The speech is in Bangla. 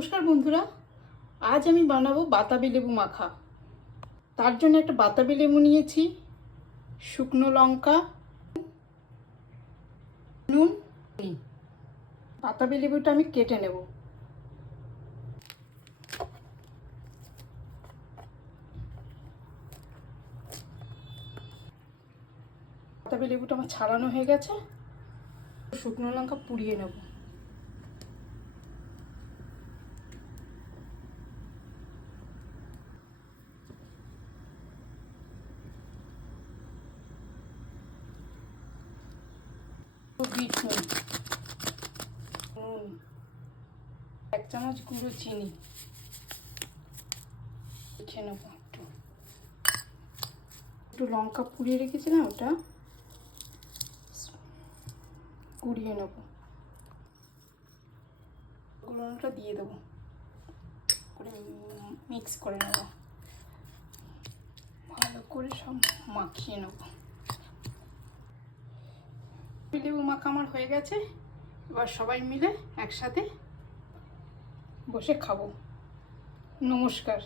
নমস্কার বন্ধুরা, আজ আমি বানাবো বাতাবি লেবু মাখা। তার জন্য একটা বাতাবি লেবু নিয়েছি, শুকনো লঙ্কা, নুন। বাতাবি লেবুটা আমি কেটে নেব। বাতাবি লেবুটা আমার ছাড়ানো হয়ে গেছে। শুকনো লঙ্কা পুড়িয়ে নেব। বিট নুন, 1 চামচ গুঁড়ো চিনি লিখে নেব। একটু লঙ্কা পুড়িয়ে রেখেছিলাম, ওটা কুড়িয়ে নেব। গুঁড়োটা দিয়ে দেবো, করে মিক্স করে নেব, ভালো করে সব মাখিয়ে নেব। লেবু মাখা আমার হয়ে গেছে। এবার সবাই মিলে একসাথে বসে খাবো। নমস্কার।